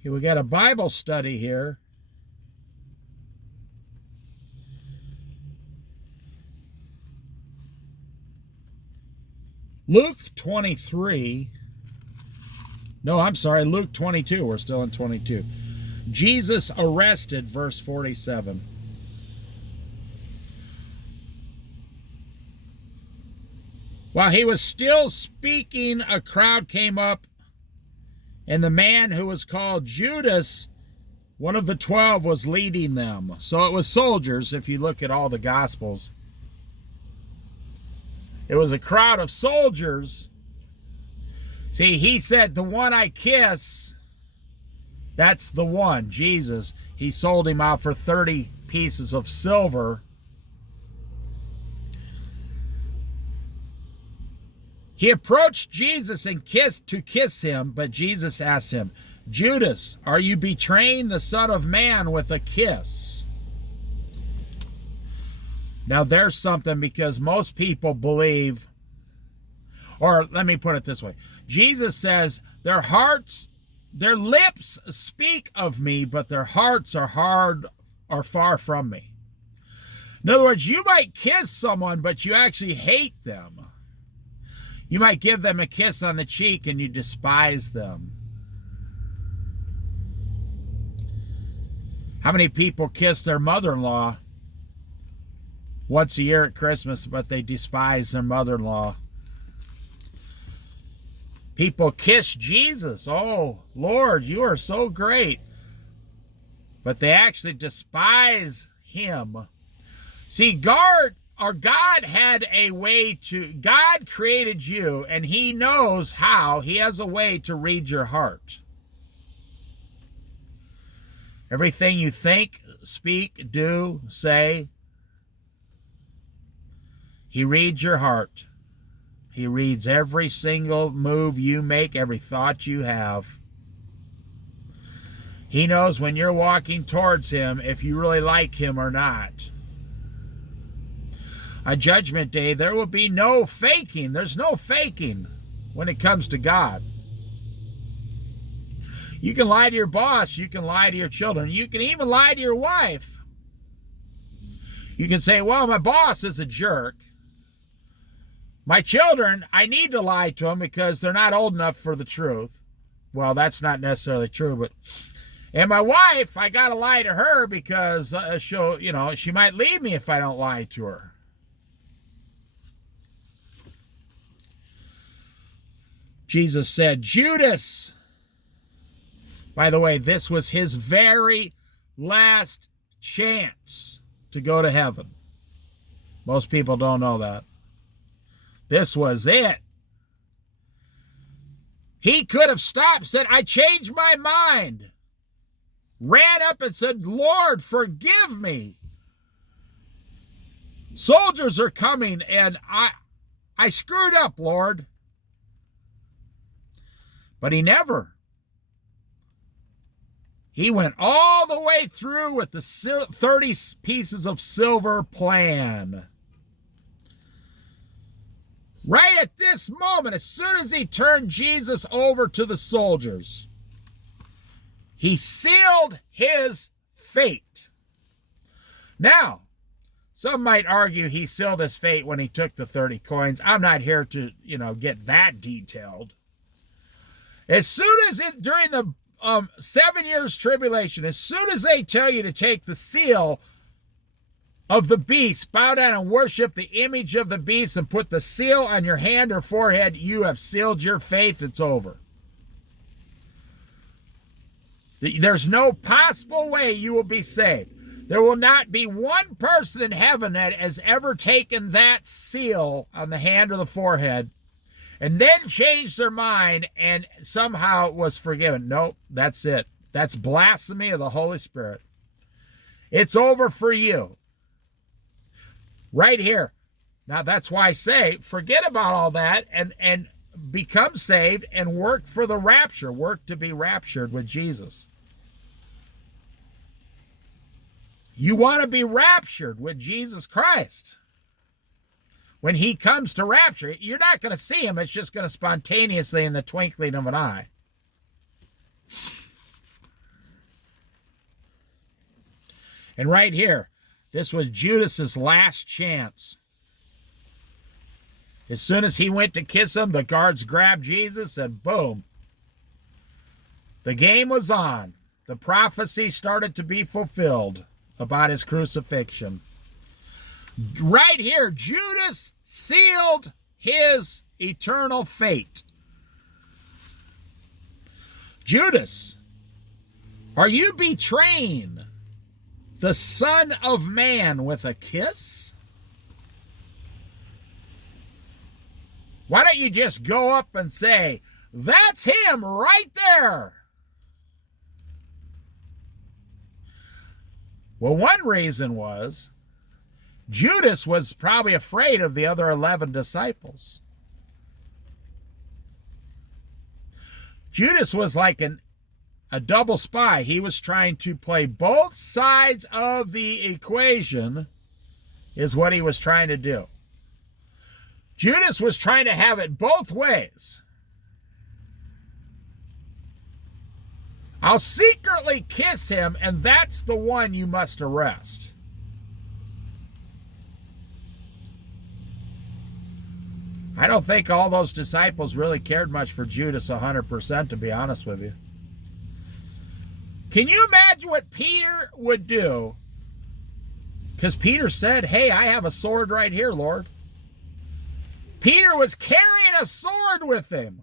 Okay, we got a Bible study here. Luke 23. No, I'm sorry, Luke 22. We're still in 22. Jesus arrested, verse 47. While he was still speaking, a crowd came up, and the man who was called Judas, one of the 12, was leading them. So it was soldiers, if you look at all the Gospels. It was a crowd of soldiers. See, he said, the one I kiss, that's the one, Jesus. He sold him out for 30 pieces of silver. He approached Jesus and to kiss him, but Jesus asked him, Judas, are you betraying the Son of Man with a kiss? Now there's something, because most people believe, or let me put it this way. Jesus says, their lips speak of me, but their hearts are far from me. In other words, you might kiss someone, but you actually hate them. You might give them a kiss on the cheek and you despise them. How many people kiss their mother-in-law once a year at Christmas, but they despise their mother-in-law? People kiss Jesus. Oh, Lord, you are so great. But they actually despise him. See, God had a way to, God created you, and he knows how. He has a way to read your heart. Everything you think, speak, do, say, he reads your heart. He reads every single move you make, every thought you have. He knows when you're walking towards him if you really like him or not. On Judgment Day, there will be no faking. There's no faking when it comes to God. You can lie to your boss. You can lie to your children. You can even lie to your wife. You can say, well, my boss is a jerk. My children, I need to lie to them because they're not old enough for the truth. Well, that's not necessarily true, but... And my wife, I got to lie to her because she might leave me if I don't lie to her. Jesus said, Judas. By the way, this was his very last chance to go to heaven. Most people don't know that. This was it. He could have stopped, said, I changed my mind. Ran up and said, Lord, forgive me. Soldiers are coming, and I screwed up, Lord. But he never. He went all the way through with the 30 pieces of silver plan. Right at this moment, as soon as he turned Jesus over to the soldiers, he sealed his fate. Now, some might argue he sealed his fate when he took the 30 coins. I'm not here to, get that detailed. As soon as during the 7 years tribulation, as soon as they tell you to take the seal of the beast, bow down and worship the image of the beast and put the seal on your hand or forehead, you have sealed your faith. It's over. There's no possible way you will be saved. There will not be one person in heaven that has ever taken that seal on the hand or the forehead and then changed their mind and somehow was forgiven. Nope, that's it. That's blasphemy of the Holy Spirit. It's over for you. Right here. Now that's why I say, forget about all that and become saved and work for the rapture. Work to be raptured with Jesus. You want to be raptured with Jesus Christ. When he comes to rapture, you're not going to see him. It's just going to spontaneously in the twinkling of an eye. And right here, this was Judas's last chance. As soon as he went to kiss him, the guards grabbed Jesus and boom. The game was on. The prophecy started to be fulfilled about his crucifixion. Right here, Judas sealed his eternal fate. Judas, are you betraying the Son of Man with a kiss? Why don't you just go up and say, that's him right there? Well, one reason was Judas was probably afraid of the other 11 disciples. Judas was like a double spy. He was trying to play both sides of the equation, is what he was trying to do. Judas was trying to have it both ways. I'll secretly kiss him, and that's the one you must arrest. I don't think all those disciples really cared much for Judas 100%, to be honest with you. Can you imagine what Peter would do? Because Peter said, hey, I have a sword right here, Lord. Peter was carrying a sword with him.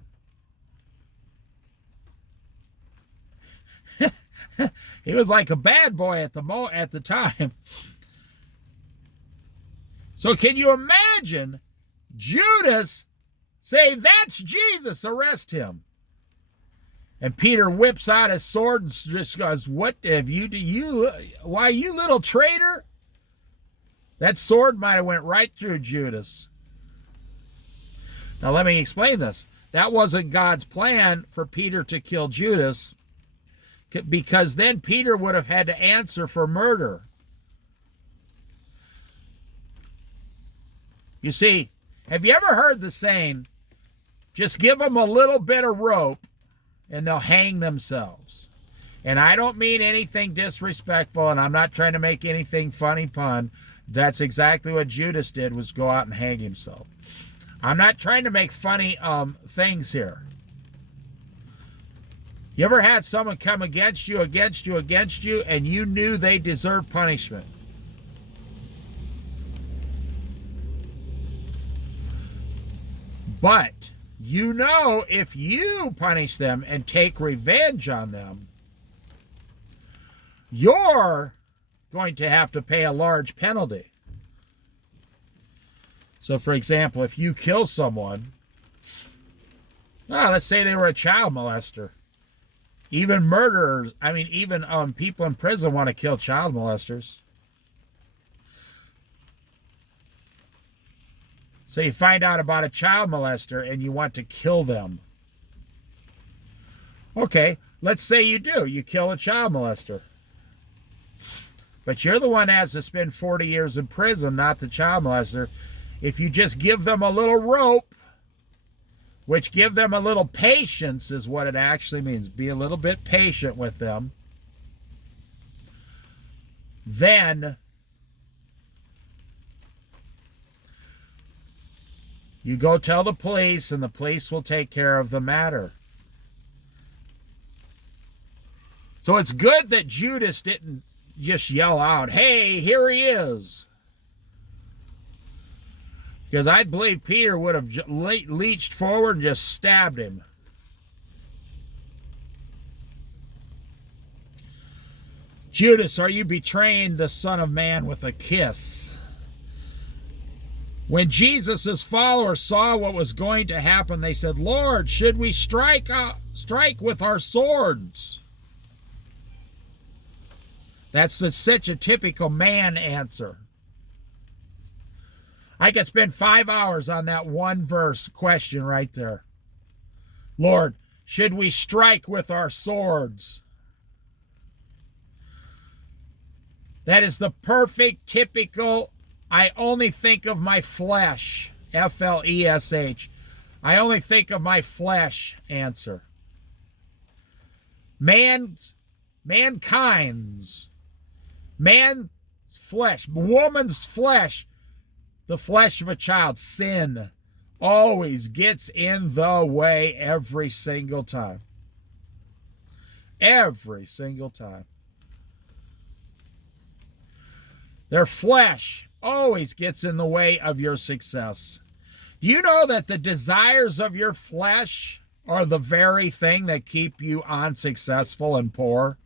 He was like a bad boy at the time. So can you imagine Judas say, that's Jesus, arrest him? And Peter whips out his sword and just goes, what have you do? Why, you little traitor? That sword might have went right through Judas. Now let me explain this. That wasn't God's plan for Peter to kill Judas, because then Peter would have had to answer for murder. You see, have you ever heard the saying, just give them a little bit of rope and they'll hang themselves? And I don't mean anything disrespectful, and I'm not trying to make anything funny pun. That's exactly what Judas did, was go out and hang himself. I'm not trying to make funny things here. You ever had someone come against you, and you knew they deserved punishment? But you know, if you punish them and take revenge on them, you're going to have to pay a large penalty. So, for example, if you kill someone, let's say they were a child molester. Even murderers, even people in prison want to kill child molesters. So you find out about a child molester and you want to kill them. Okay, let's say you do. You kill a child molester. But you're the one that has to spend 40 years in prison, not the child molester. If you just give them a little rope, which give them a little patience is what it actually means. Be a little bit patient with them. Then you go tell the police, and the police will take care of the matter. So it's good that Judas didn't just yell out, hey, here he is. Because I believe Peter would have leached forward and just stabbed him. Judas, are you betraying the Son of Man with a kiss? When Jesus' followers saw what was going to happen, they said, Lord, should we strike with our swords? That's such a typical man answer. I could spend 5 hours on that one verse question right there. Lord, should we strike with our swords? That is the perfect, typical, I only think of my flesh, F-L-E-S-H. I only think of my flesh answer. Mankind's, man flesh, woman's flesh, the flesh of a child, sin always gets in the way every single time. Every single time. Their flesh always gets in the way of your success. Do you know that the desires of your flesh are the very thing that keep you unsuccessful and poor?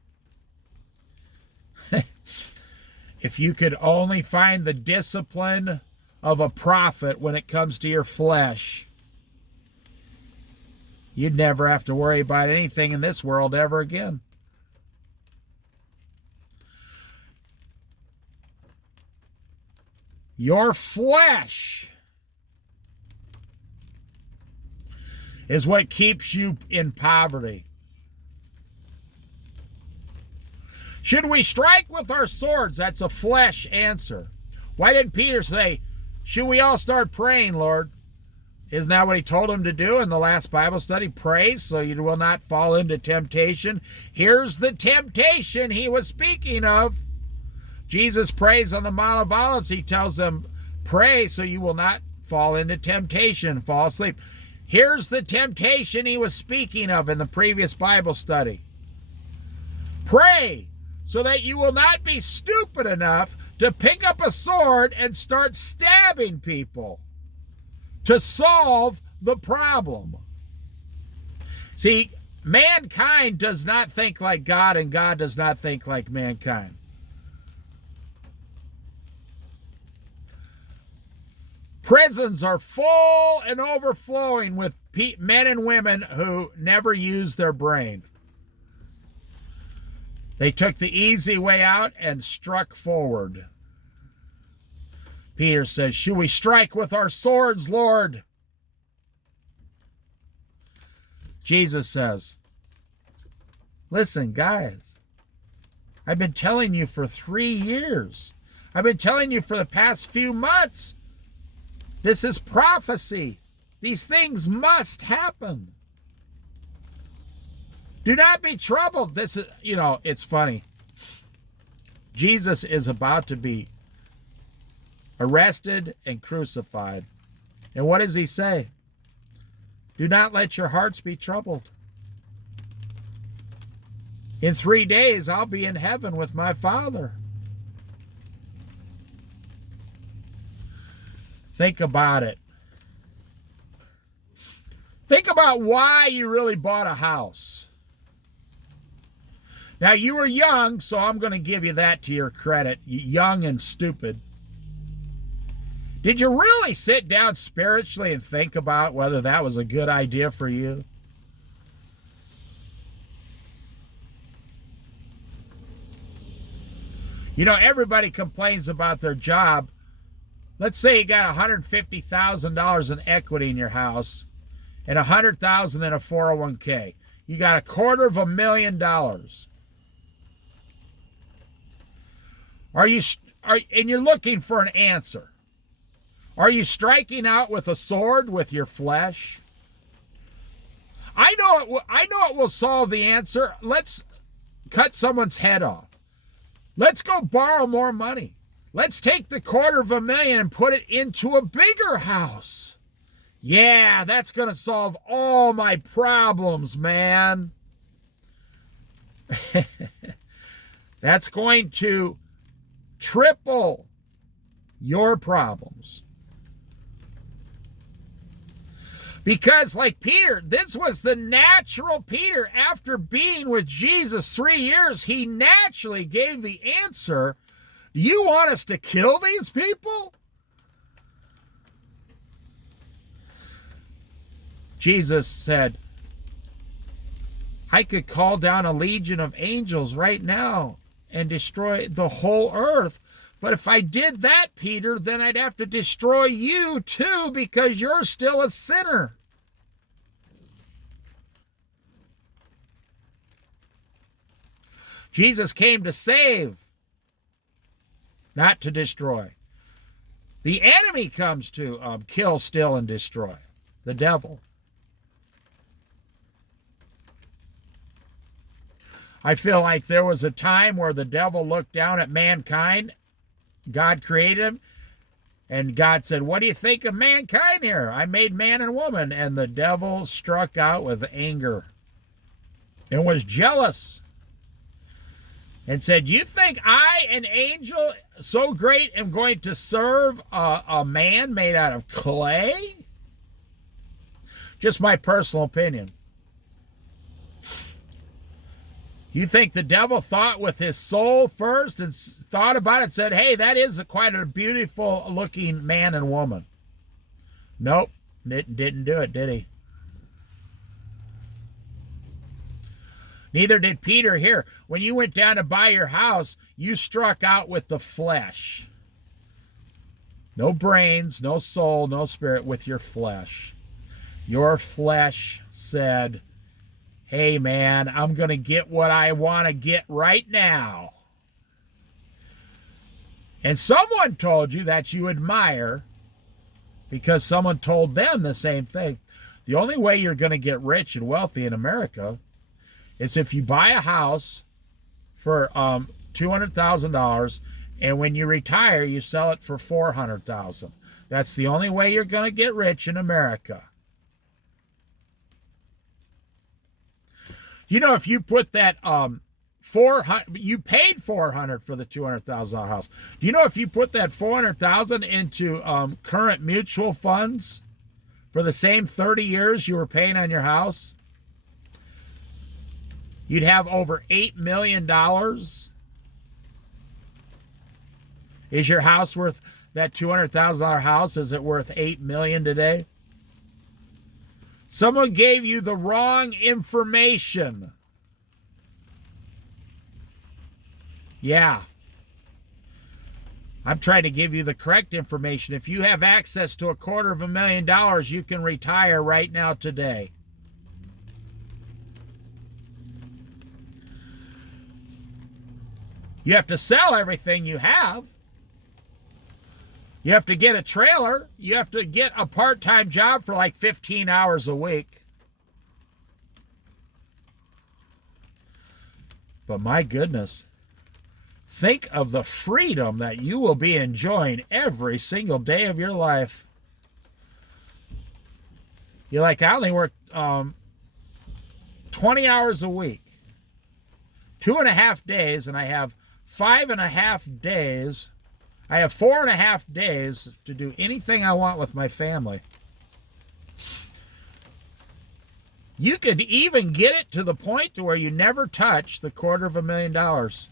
If you could only find the discipline of a prophet when it comes to your flesh, you'd never have to worry about anything in this world ever again. Your flesh is what keeps you in poverty. Should we strike with our swords? That's a flesh answer. Why didn't Peter say, should we all start praying, Lord? Isn't that what he told him to do in the last Bible study? Pray so you will not fall into temptation. Here's the temptation he was speaking of. Jesus prays on the Mount of Olives. He tells them, pray so you will not fall into temptation, fall asleep. Here's the temptation he was speaking of in the previous Bible study. Pray so that you will not be stupid enough to pick up a sword and start stabbing people to solve the problem. See, mankind does not think like God, and God does not think like mankind. Prisons are full and overflowing with men and women who never use their brain. They took the easy way out and struck forward. Peter says, should we strike with our swords, Lord? Jesus says, listen, guys, I've been telling you for 3 years. I've been telling you for the past few months. This is prophecy. These things must happen. Do not be troubled. This is, it's funny. Jesus is about to be arrested and crucified. And what does he say? Do not let your hearts be troubled. In 3 days, I'll be in heaven with my Father. Think about it. Think about why you really bought a house. Now, you were young, so I'm going to give you that to your credit. Young and stupid. Did you really sit down spiritually and think about whether that was a good idea for you? Everybody complains about their job. Let's say you got $150,000 in equity in your house and $100,000 in a 401k. You got $250,000. And you're looking for an answer. Are you striking out with a sword with your flesh? I know it will solve the answer. Let's cut someone's head off. Let's go borrow more money. Let's take the $250,000 and put it into a bigger house. Yeah, that's going to solve all my problems, man. That's going to triple your problems. Because like Peter, this was the natural Peter. After being with Jesus 3 years, he naturally gave the answer. You want us to kill these people? Jesus said, I could call down a legion of angels right now and destroy the whole earth. But if I did that, Peter, then I'd have to destroy you too, because you're still a sinner. Jesus came to save, not to destroy. The enemy comes to kill, steal, and destroy. The devil. I feel like there was a time where the devil looked down at mankind God created him. And God said, what do you think of mankind here? I made man and woman. And the devil struck out with anger and was jealous and said, you think I, an angel so great, am going to serve a man made out of clay? Just my personal opinion. You think the devil thought with his soul first and thought about it and said, hey, that is quite a beautiful looking man and woman? Nope, didn't do it, did he? Neither did Peter here. When you went down to buy your house, you struck out with the flesh. No brains, no soul, no spirit, with your flesh. Your flesh said, hey man, I'm going to get what I want to get right now. And someone told you that you admire because someone told them the same thing. The only way you're going to get rich and wealthy in America is if you buy a house for $200,000, and when you retire, you sell it for $400,000. That's the only way you're going to get rich in America. You know, if you put that you paid $400 for the $200,000 house. Do you know if you put that $400,000 into current mutual funds for the same 30 years you were paying on your house, you'd have over $8 million? Is your house worth, that $200,000 house, is it worth $8 million today? Someone gave you the wrong information. Yeah. I'm trying to give you the correct information. If you have access to $250,000, you can retire right now today. You have to sell everything you have. You have to get a trailer. You have to get a part-time job for like 15 hours a week. But my goodness, think of the freedom that you will be enjoying every single day of your life. You're like, I only work 20 hours a week, 2.5 days, and I have 5.5 days. I have 4.5 days to do anything I want with my family. You could even get it to the point to where you never touch the $250,000.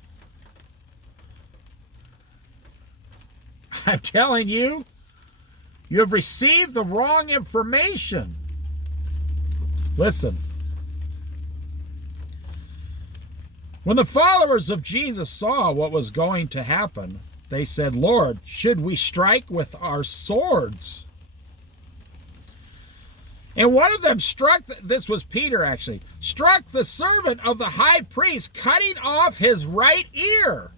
I'm telling you, you have received the wrong information. Listen. When the followers of Jesus saw what was going to happen, they said, Lord, should we strike with our swords? And one of them struck, this was Peter actually, struck the servant of the high priest, cutting off his right ear.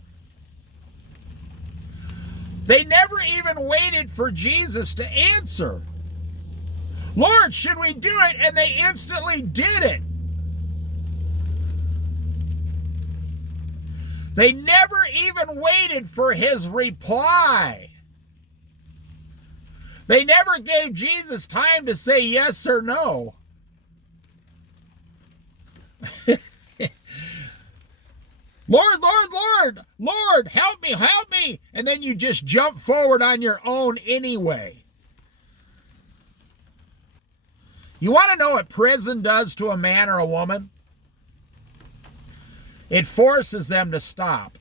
They never even waited for Jesus to answer. Lord, should we do it? And they instantly did it. They never even waited for his reply. They never gave Jesus time to say yes or no. Lord, Lord, Lord, Lord, help me, help me. And then you just jump forward on your own anyway. You want to know what prison does to a man or a woman? It forces them to stop.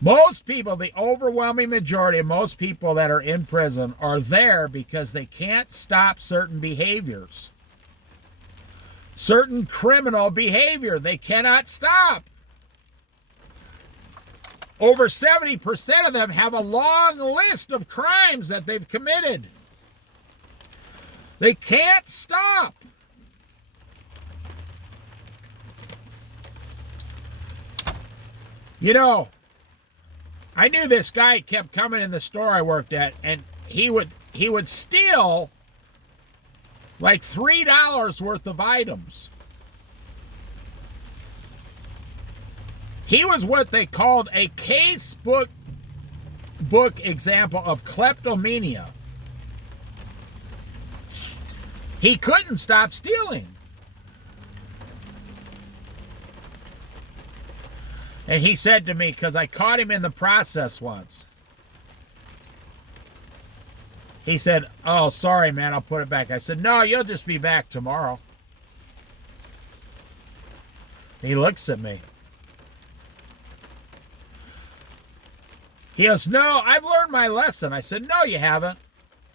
Most people, the overwhelming majority of most people that are in prison are there because they can't stop certain behaviors. Certain criminal behavior they cannot stop. Over 70% of them have a long list of crimes that they've committed. They can't stop. You know, I knew this guy kept coming in the store I worked at, and he would steal like $3 worth of items. He was what they called a case book example of kleptomania. He couldn't stop stealing. And he said to me, because I caught him in the process once, he said, "Oh, sorry, man, I'll put it back." I said, "No, you'll just be back tomorrow." He looks at me. He goes, "No, I've learned my lesson." I said, "No, you haven't."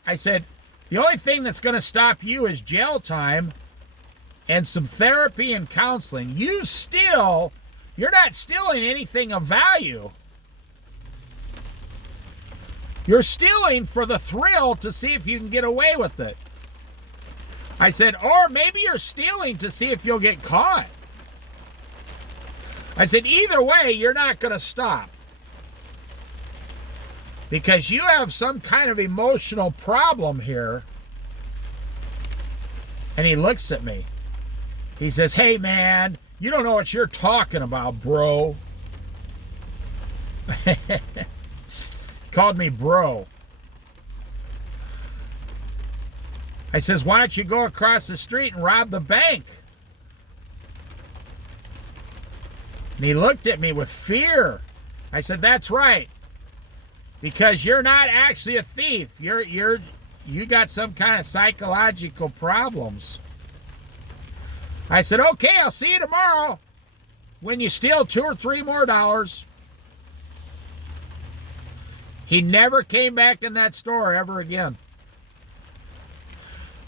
I said, "The only thing that's going to stop you is jail time and some therapy and counseling. You're not stealing anything of value. You're stealing for the thrill to see if you can get away with it." I said, "Or maybe you're stealing to see if you'll get caught." I said, "Either way, you're not going to stop. Because you have some kind of emotional problem here." And he looks at me. He says, "Hey, man, you don't know what you're talking about, bro." Called me bro. I says, "Why don't you go across the street and rob the bank?" And he looked at me with fear. I said, "That's right. Because you're not actually a thief. You got some kind of psychological problems." I said, "Okay, I'll see you tomorrow when you steal $2 or $3 more." He never came back in that store ever again.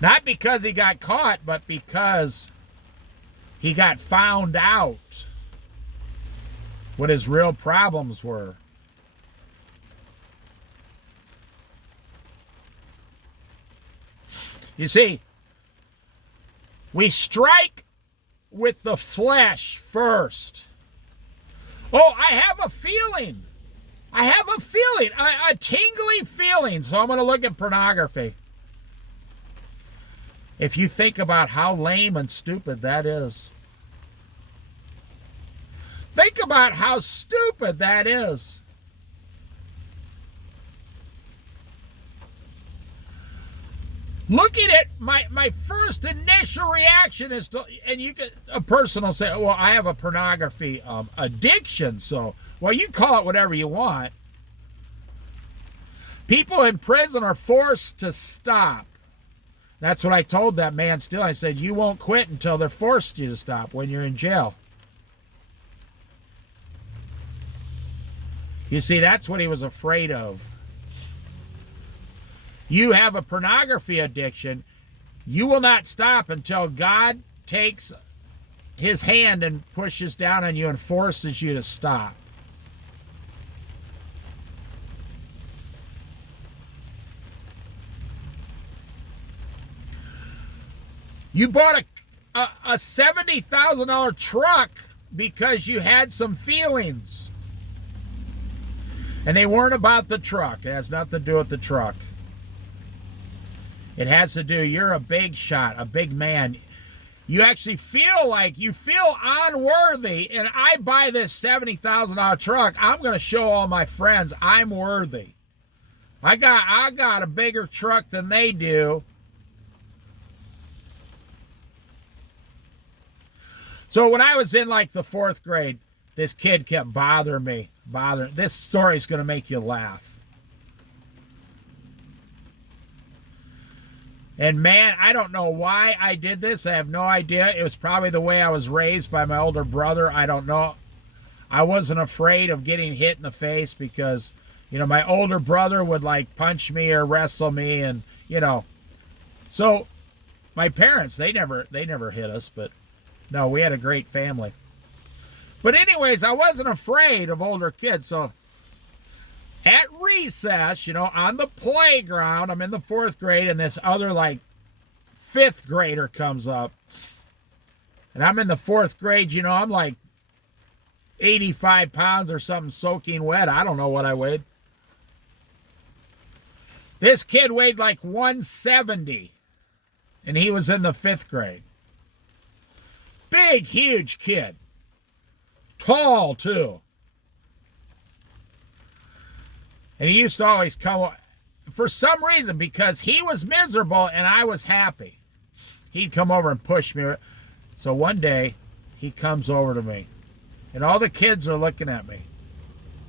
Not because he got caught, but because he got found out what his real problems were. You see, we strike with the flesh first. Oh, I have a feeling. A tingly feeling. So I'm going to look at pornography. If you think about how lame and stupid that is. Think about how stupid that is. Looking at my first initial reaction is to, and a person will say, "Well, I have a pornography addiction." So, well, you call it whatever you want. People in prison are forced to stop. That's what I told that man still. I said, "You won't quit until they're forced you to stop when you're in jail." You see, that's what he was afraid of. You have a pornography addiction. You will not stop until God takes his hand and pushes down on you and forces you to stop. You bought a $70,000 truck because you had some feelings. And they weren't about the truck. It has nothing to do with the truck. It has to do, you're a big shot, a big man. You actually feel unworthy, and I buy this $70,000 truck. I'm going to show all my friends I'm worthy. I got a bigger truck than they do. So when I was in like the 4th grade, this kid kept bothering me. This story's going to make you laugh. And man, I don't know why I did this. I have no idea. It was probably the way I was raised by my older brother. I don't know. I wasn't afraid of getting hit in the face because, my older brother would like punch me or wrestle me, and So my parents, they never hit us, but no, we had a great family. But anyways, I wasn't afraid of older kids. So at recess, on the playground, I'm in the 4th grade, and this other, 5th grader comes up. And I'm in the 4th grade, I'm like 85 pounds or something soaking wet. I don't know what I weighed. This kid weighed like 170, and he was in the 5th grade. Big, huge kid. Tall, too. And he used to always come, for some reason, because he was miserable and I was happy. He'd come over and push me. So one day, he comes over to me. And all the kids are looking at me.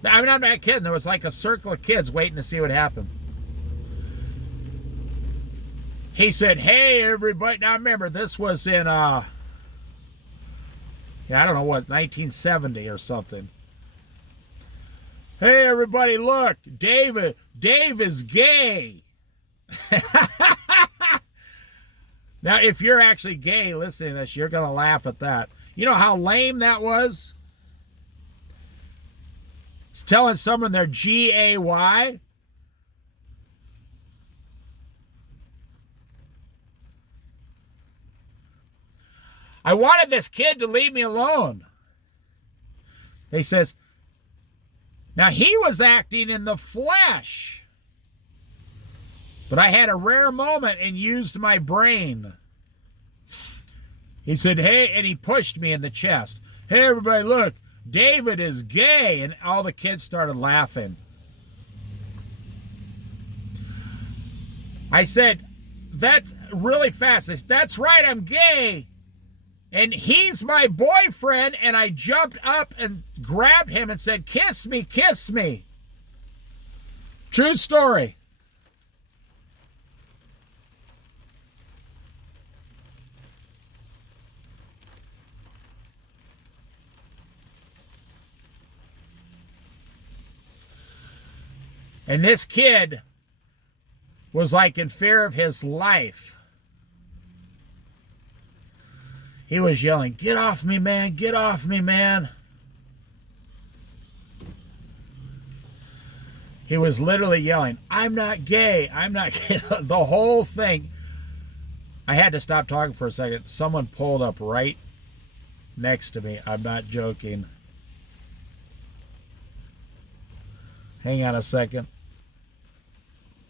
I mean, I'm not kidding. There was like a circle of kids waiting to see what happened. He said, hey, everybody. Now, remember, this was in, I don't know what, 1970 or something. Hey, everybody, look. Dave is gay. Now, if you're actually gay listening to this, you're going to laugh at that. You know how lame that was? It's telling someone they're G-A-Y. I wanted this kid to leave me alone. He says, now he was acting in the flesh. But I had a rare moment and used my brain. He said, hey, and he pushed me in the chest. Hey, everybody, look, David is gay. And all the kids started laughing. I said, that's really fast. I said, that's right, I'm gay. And he's my boyfriend. And I jumped up and grabbed him and said, kiss me, kiss me. True story. And this kid was like in fear of his life. He was yelling, get off me, man, get off me, man. He was literally yelling, I'm not gay, I'm not gay. The whole thing. I had to stop talking for a second. Someone pulled up right next to me. I'm not joking. Hang on a second.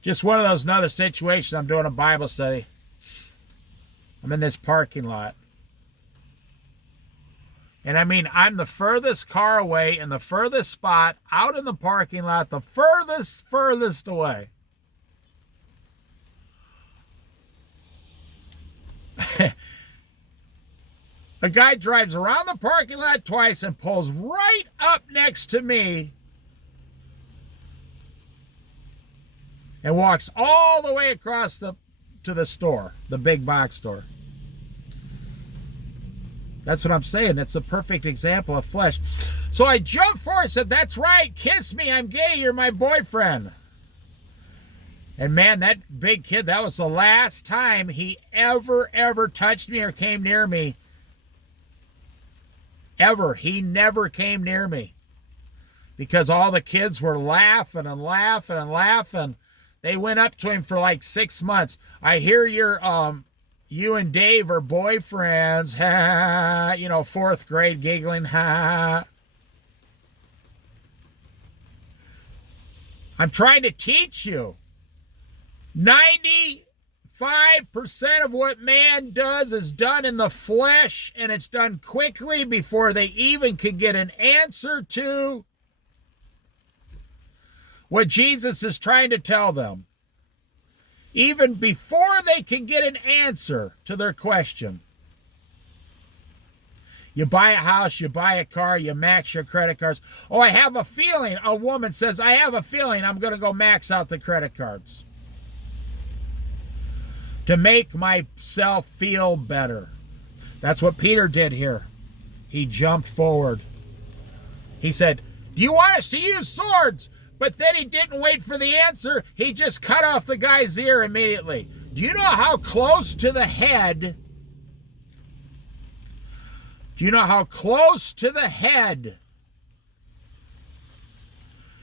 Just one of those another situations. I'm doing a Bible study. I'm in this parking lot. And I mean, I'm the furthest car away in the furthest spot out in the parking lot, the furthest away. A guy drives around the parking lot twice and pulls right up next to me and walks all the way across to the store, the big box store. That's what I'm saying. It's a perfect example of flesh. So I jumped forward and said, that's right, kiss me, I'm gay, you're my boyfriend. And man, that big kid, that was the last time he ever touched me or came near me. Ever. He never came near me. Because all the kids were laughing and laughing and laughing. They went up to him for like 6 months. I hear you and Dave are boyfriends. Ha, you know, 4th grade giggling. Ha. I'm trying to teach you. 95% of what man does is done in the flesh, and it's done quickly before they even can get an answer to what Jesus is trying to tell them. Even before they can get an answer to their question. You buy a house, you buy a car, you max your credit cards. Oh, I have a feeling. A woman says, I have a feeling I'm going to go max out the credit cards to make myself feel better. That's what Peter did here. He jumped forward. He said, do you want us to use swords? But then he didn't wait for the answer. He just cut off the guy's ear immediately. Do you know how close to the head? Do you know how close to the head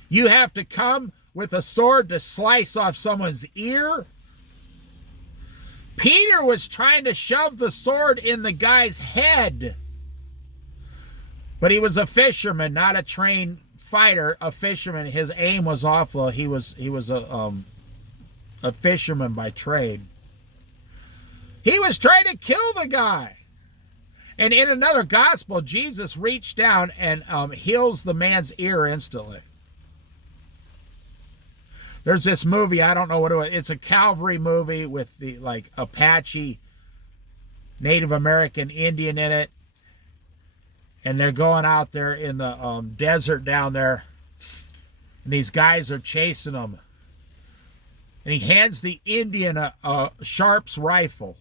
you have to come with a sword to slice off someone's ear? Peter was trying to shove the sword in the guy's head. But he was a fisherman, not a trained fighter, a fisherman. His aim was awful. He was a fisherman by trade. He was trying to kill the guy. And in another gospel, Jesus reached down and heals the man's ear instantly. There's this movie, I don't know what it was. It's a Calvary movie with the Apache Native American Indian in it. And they're going out there in the desert down there. And these guys are chasing them. And he hands the Indian a Sharp's rifle.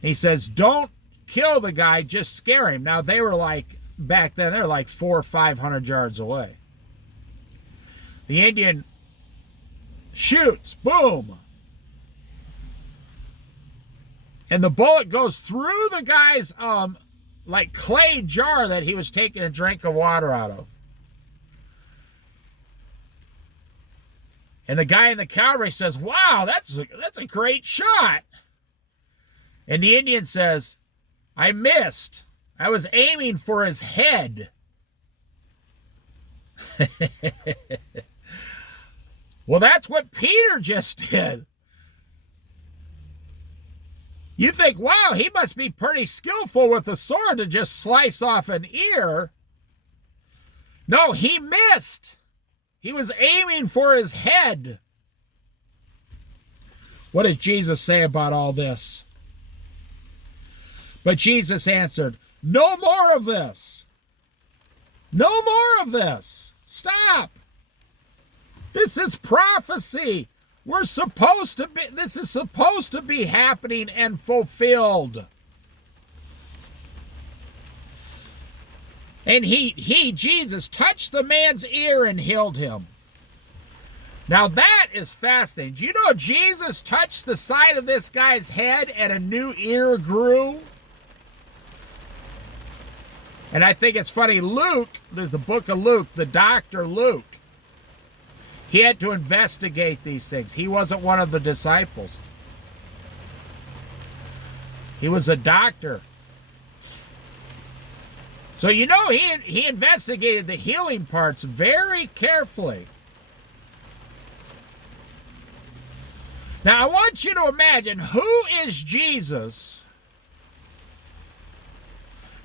And he says, don't kill the guy, just scare him. Now, they were back then, they're 400 or 500 yards away. The Indian shoots, boom. And the bullet goes through the guy's clay jar that he was taking a drink of water out of. And the guy in the cavalry says, wow, that's a great shot. And the Indian says, I missed. I was aiming for his head. Well, that's what Peter just did. You think, wow, he must be pretty skillful with the sword to just slice off an ear. No, he missed. He was aiming for his head. What does Jesus say about all this? But Jesus answered, no more of this. No more of this. Stop. This is prophecy. This is supposed to be happening and fulfilled. And Jesus, touched the man's ear and healed him. Now that is fascinating. Do you know Jesus touched the side of this guy's head and a new ear grew? And I think it's funny, Luke, there's the book of Luke, the doctor Luke, he had to investigate these things. He wasn't one of the disciples. He was a doctor. So you know he investigated the healing parts very carefully. Now I want you to imagine, who is Jesus?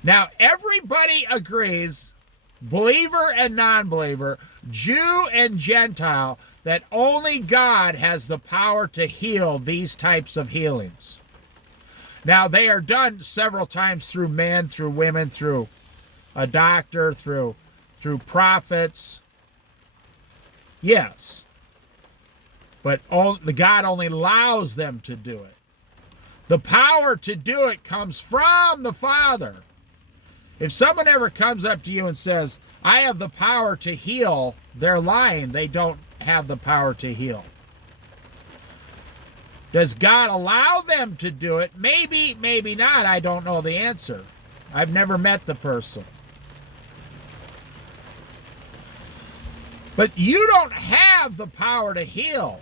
Now everybody agrees, believer and non-believer, Jew and Gentile, that only God has the power to heal these types of healings. Now they are done several times through men, through women, through a doctor, through prophets. Yes. But God only allows them to do it. The power to do it comes from the Father. If someone ever comes up to you and says, I have the power to heal, they're lying. They don't have the power to heal. Does God allow them to do it? Maybe, maybe not. I don't know the answer. I've never met the person. But you don't have the power to heal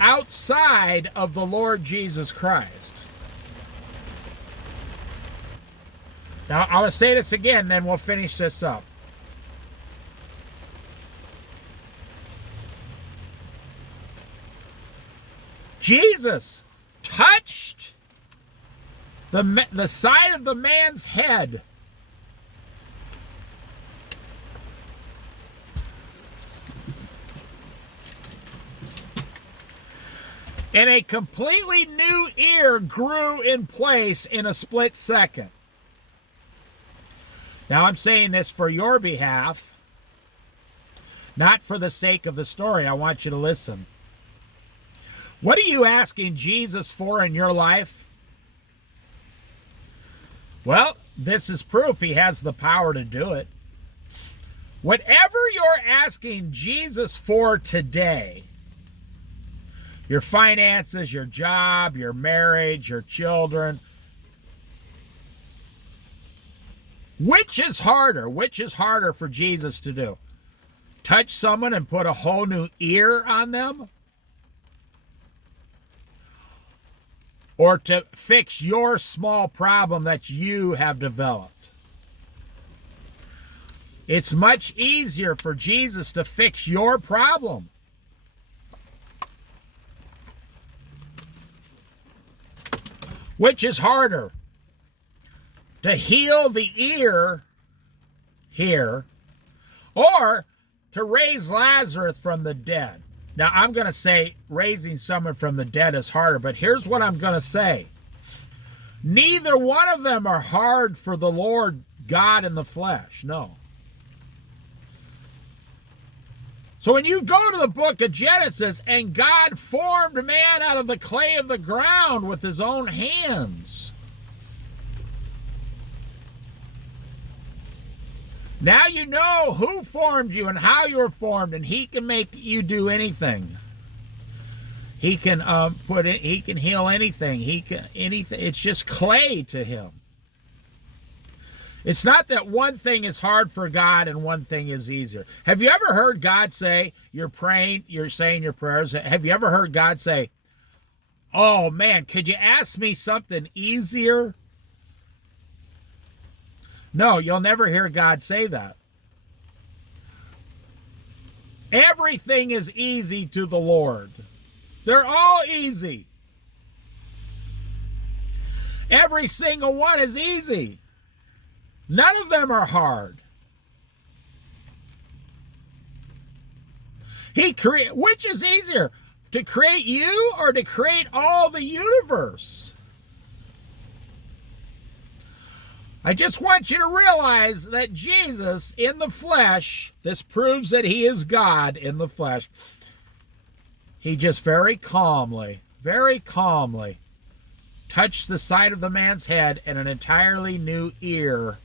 outside of the Lord Jesus Christ. Now, I want to say this again, then we'll finish this up. Jesus touched the side of the man's head. And a completely new ear grew in place in a split second. Now, I'm saying this for your behalf, not for the sake of the story. I want you to listen. What are you asking Jesus for in your life? Well, this is proof he has the power to do it. Whatever you're asking Jesus for today, your finances, your job, your marriage, your children, which is harder? Which is harder for Jesus to do? Touch someone and put a whole new ear on them? Or to fix your small problem that you have developed? It's much easier for Jesus to fix your problem. Which is harder? to heal the ear here, or to raise Lazarus from the dead. Now, I'm going to say raising someone from the dead is harder, but here's what I'm going to say. Neither one of them are hard for the Lord God in the flesh. No. So when you go to the book of Genesis, and God formed man out of the clay of the ground with his own hands. Now you know who formed you and how you were formed, and he can make you do anything. He can he can heal anything. He can anything. It's just clay to him. It's not that one thing is hard for God and one thing is easier. Have you ever heard God say, you're praying, you're saying your prayers. Have you ever heard God say, oh man, could you ask me something easier? No, you'll never hear God say that. Everything is easy to the Lord. They're all easy. Every single one is easy. None of them are hard. Which is easier, to create you or to create all the universe? I just want you to realize that Jesus in the flesh, this proves that he is God in the flesh. He just very calmly touched the side of the man's head, and an entirely new ear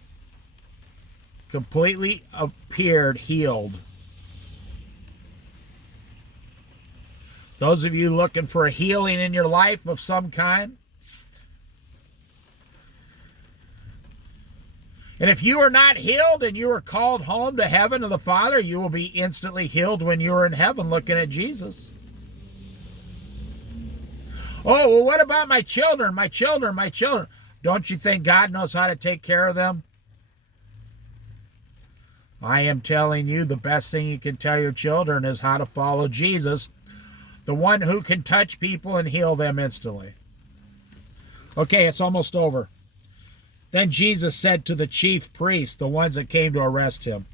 completely appeared, healed. Those of you looking for a healing in your life of some kind, and if you are not healed and you are called home to heaven to the Father, you will be instantly healed when you are in heaven looking at Jesus. Oh, well, what about my children, my children, my children? Don't you think God knows how to take care of them? I am telling you, the best thing you can tell your children is how to follow Jesus, the one who can touch people and heal them instantly. Okay, it's almost over. Then Jesus said to the chief priests, the ones that came to arrest him,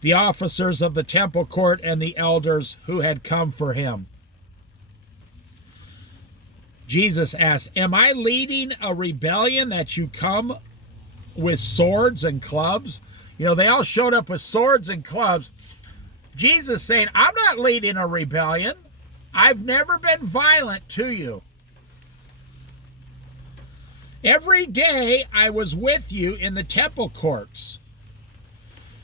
the officers of the temple court and the elders who had come for him. Jesus asked, am I leading a rebellion that you come with swords and clubs? You know, they all showed up with swords and clubs. Jesus saying, I'm not leading a rebellion. I've never been violent to you. Every day I was with you in the temple courts,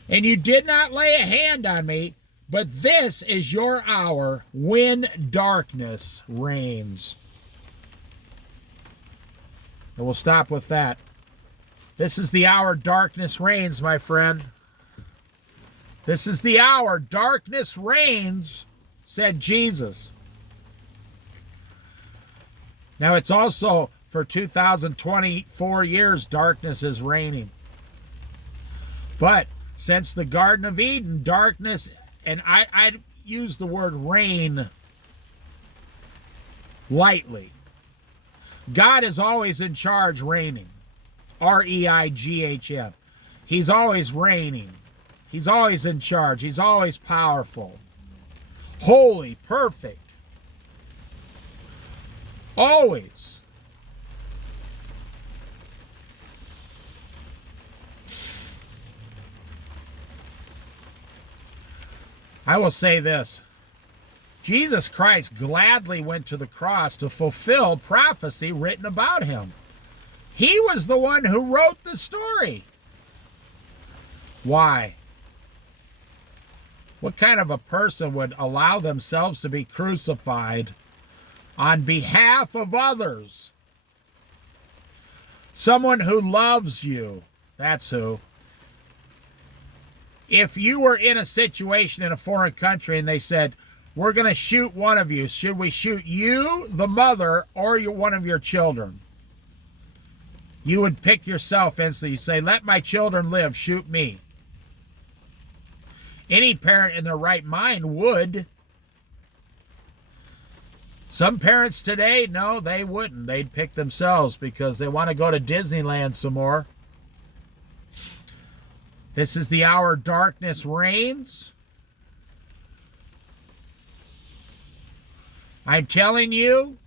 and you did not lay a hand on me, but this is your hour when darkness reigns. And we'll stop with that. This is the hour darkness reigns, my friend. This is the hour darkness reigns, said Jesus. Now it's also for 2024 years, darkness is reigning. But since the Garden of Eden, darkness, and I use the word reign lightly. God is always in charge, reigning. R-E-I-G-H-N. He's always reigning. He's always in charge. He's always powerful. Holy, perfect. Always. I will say this. Jesus Christ gladly went to the cross to fulfill prophecy written about him. He was the one who wrote the story. Why? What kind of a person would allow themselves to be crucified on behalf of others? Someone who loves you. That's who. If you were in a situation in a foreign country and they said, we're going to shoot one of you, should we shoot you, the mother, or one of your children? You would pick yourself instantly. You say, let my children live, shoot me. Any parent in their right mind would. Some parents today, no, they wouldn't. They'd pick themselves because they want to go to Disneyland some more. This is the hour darkness reigns. I'm telling you,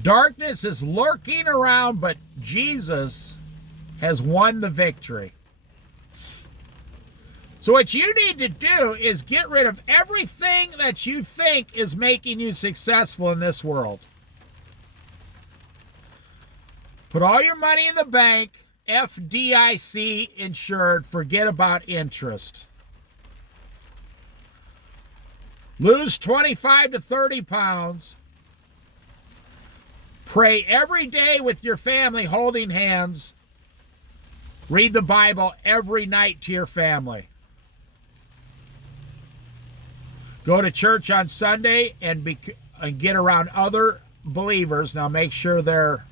darkness is lurking around, but Jesus has won the victory. So what you need to do is get rid of everything that you think is making you successful in this world. Put all your money in the bank, FDIC insured, forget about interest. Lose 25 to 30 pounds. Pray every day with your family holding hands. Read the Bible every night to your family. Go to church on Sunday and get around other believers. Now make sure they're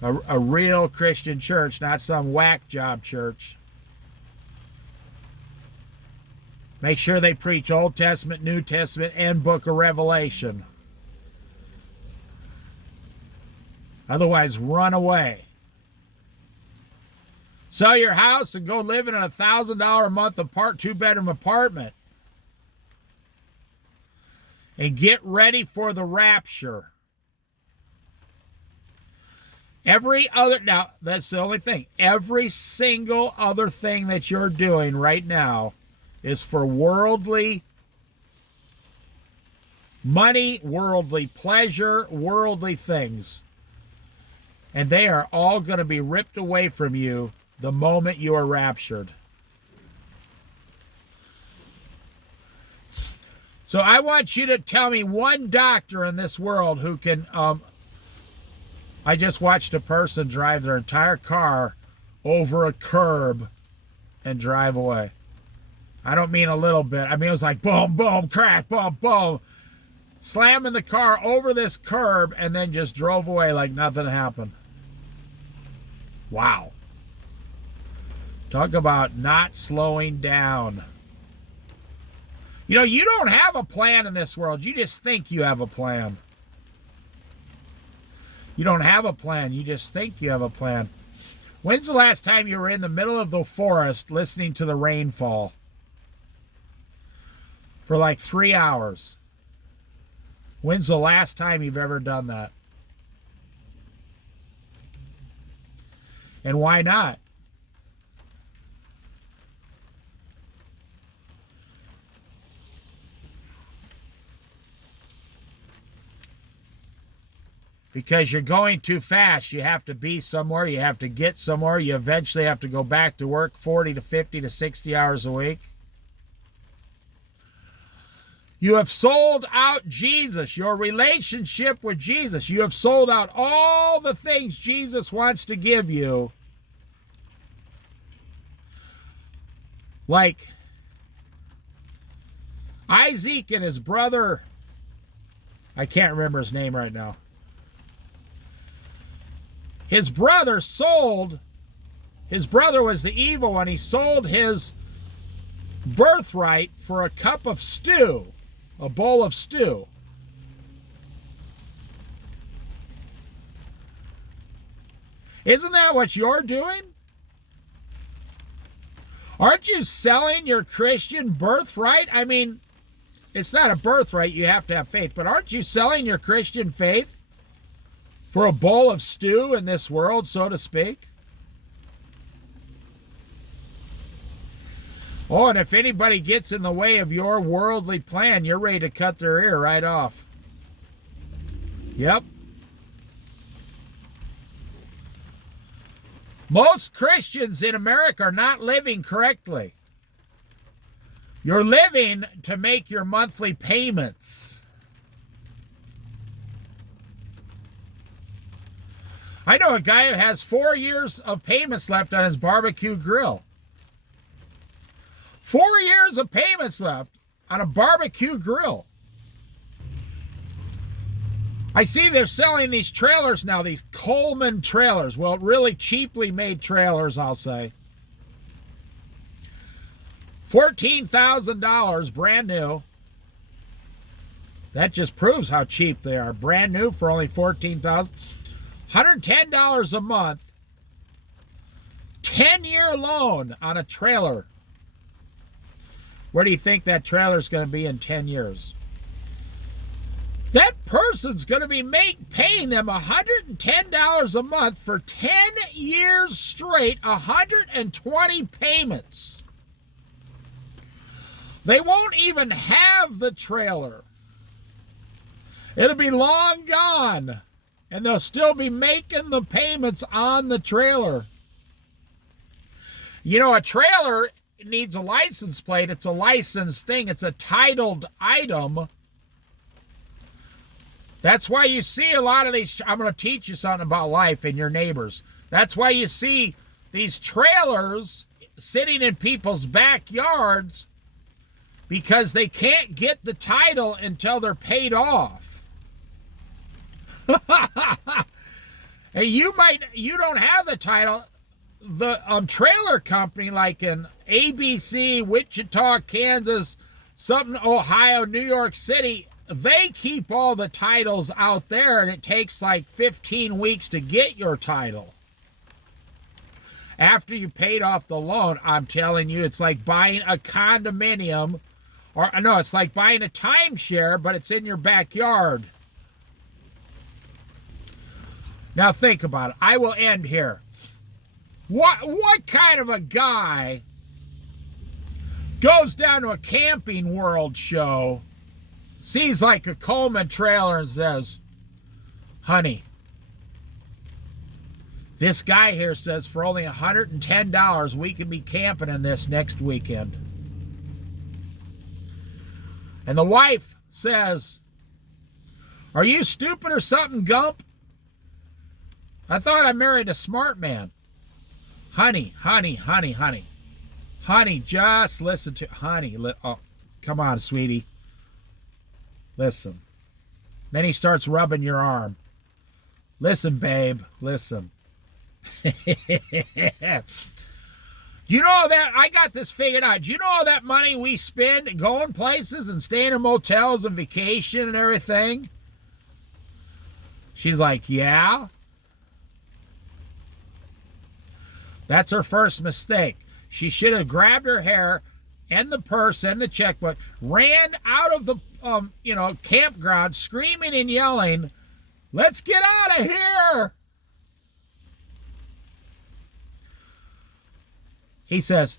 a real Christian church, not some whack job church. Make sure they preach Old Testament, New Testament, and Book of Revelation. Otherwise, run away. Sell your house and go live in a $1,000 a month two-bedroom apartment. And get ready for the rapture. Now, that's the only thing. Every single other thing that you're doing right now is for worldly money, worldly pleasure, worldly things. And they are all going to be ripped away from you the moment you are raptured. So I want you to tell me one doctor in this world who can, I just watched a person drive their entire car over a curb and drive away. I don't mean a little bit. I mean, it was like boom, boom, crack, boom, boom. Slamming the car over this curb and then just drove away like nothing happened. Wow. Talk about not slowing down. You know, you don't have a plan in this world. You just think you have a plan. You don't have a plan. You just think you have a plan. When's the last time you were in the middle of the forest listening to the rainfall? For like 3 hours. When's the last time you've ever done that? And why not? Because you're going too fast. You have to be somewhere. You have to get somewhere. You eventually have to go back to work 40 to 50 to 60 hours a week. You have sold out Jesus, your relationship with Jesus. You have sold out all the things Jesus wants to give you. Like Isaac and his brother, I can't remember his name right now. His brother was the evil one. He sold his birthright for a cup of stew, a bowl of stew. Isn't that what you're doing? Aren't you selling your Christian birthright? I mean, it's not a birthright, you have to have faith, but aren't you selling your Christian faith for a bowl of stew in this world, so to speak? Oh, and if anybody gets in the way of your worldly plan, you're ready to cut their ear right off. Yep. Most Christians in America are not living correctly. You're living to make your monthly payments. I know a guy who has 4 years of payments left on his barbecue grill. 4 years of payments left on a barbecue grill. I see they're selling these trailers now, these Coleman trailers. Well, really cheaply made trailers, I'll say. $14,000, brand new. That just proves how cheap they are. Brand new for only $14,000. $110 a month. 10-year loan on a trailer. Where do you think that trailer's going to be in 10 years? That person's going to be paying them $110 a month for 10 years straight, 120 payments. They won't even have the trailer. It'll be long gone, and they'll still be making the payments on the trailer. You know, a trailer needs a license plate. It's a licensed thing. It's a titled item. That's why you see a lot of these. I'm going to teach you something about life and your neighbors. That's why you see these trailers sitting in people's backyards, because they can't get the title until they're paid off. And you don't have the title. The trailer company, like in ABC, Wichita, Kansas, something, Ohio, New York City, they keep all the titles out there, and it takes like 15 weeks to get your title. After you paid off the loan, I'm telling you, it's like buying a condominium, or no, it's like buying a timeshare, but it's in your backyard. Now think about it. I will end here. What kind of a guy goes down to a Camping World show, sees like a Coleman trailer, and says, honey, this guy here says for only $110 we can be camping in this next weekend. And the wife says, are you stupid or something, Gump? I thought I married a smart man. Honey, just listen to, oh, come on, sweetie. Listen. Then he starts rubbing your arm. Listen, babe, listen. Do you know that, I got this figured out. Do you know all that money we spend going places and staying in motels and vacation and everything? She's like, yeah. That's her first mistake. She should have grabbed her hair and the purse and the checkbook, ran out of the campground screaming and yelling, let's get out of here. He says,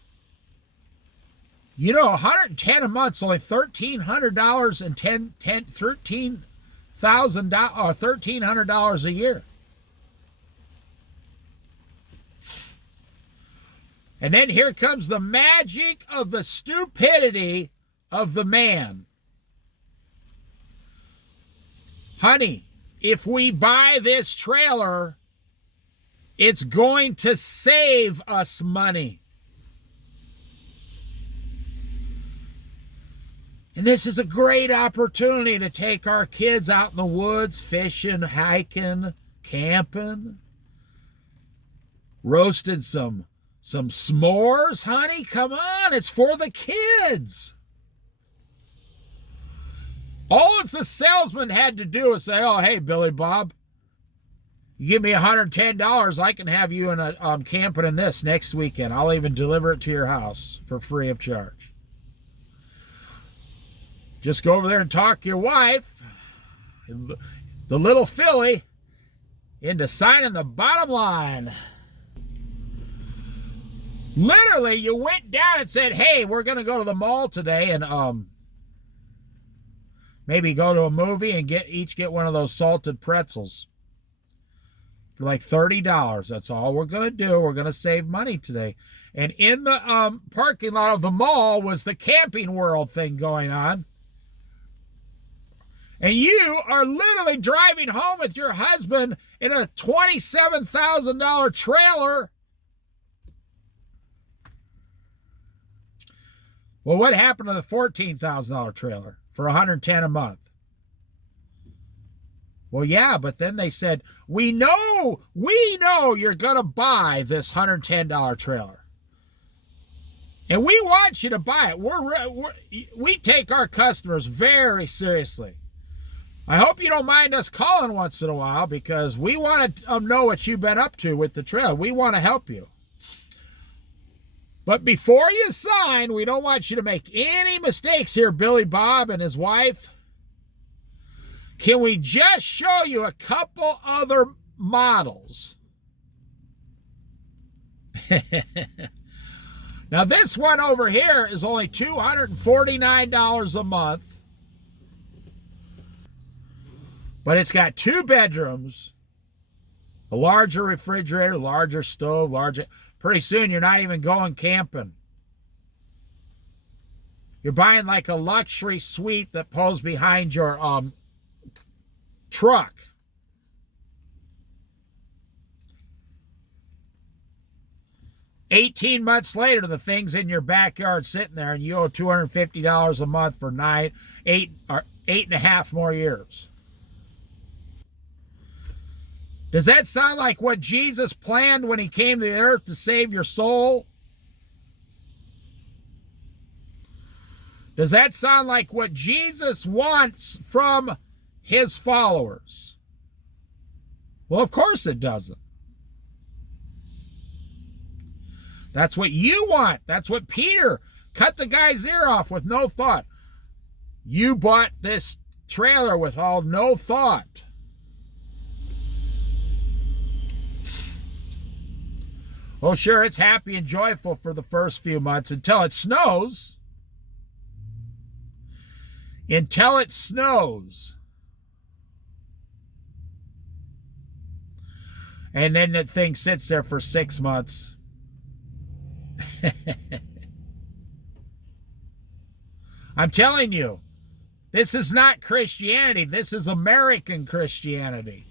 you know, $110 a month's only $1,300 and $13,000 or $1,300 a year. And then here comes the magic of the stupidity of the man. Honey, if we buy this trailer, it's going to save us money. And this is a great opportunity to take our kids out in the woods, fishing, hiking, camping. Roasted some s'mores, honey. Come on, it's for the kids. All the salesman had to do was say, oh, hey, Billy Bob, you give me $110, I can have you in a camping in this next weekend. I'll even deliver it to your house for free of charge. Just go over there and talk your wife, the little filly, into signing the bottom line. Literally, you went down and said, hey, we're going to go to the mall today and maybe go to a movie and each get one of those salted pretzels for like $30. That's all we're going to do. We're going to save money today. And in the parking lot of the mall was the Camping World thing going on. And you are literally driving home with your husband in a $27,000 trailer. Well, what happened to the $14,000 trailer for $110 a month? Well, yeah, but then they said, we know you're going to buy this $110 trailer. And we want you to buy it. We take our customers very seriously. I hope you don't mind us calling once in a while, because we want to know what you've been up to with the trail. We want to help you. But before you sign, we don't want you to make any mistakes here, Billy Bob and his wife. Can we just show you a couple other models? Now, this one over here is only $249 a month. But it's got 2 bedrooms, a larger refrigerator, larger stove, larger. Pretty soon, you're not even going camping. You're buying like a luxury suite that pulls behind your truck. $18 months later, the thing's in your backyard sitting there, and you owe $250 a month for 8.5 more years. Does that sound like what Jesus planned when he came to the earth to save your soul? Does that sound like what Jesus wants from his followers? Well, of course it doesn't. That's what you want. That's what Peter cut the guy's ear off with no thought. You bought this trailer with all no thought. Oh, sure, it's happy and joyful for the first few months until it snows. Until it snows. And then the thing sits there for 6 months. I'm telling you, this is not Christianity. This is American Christianity.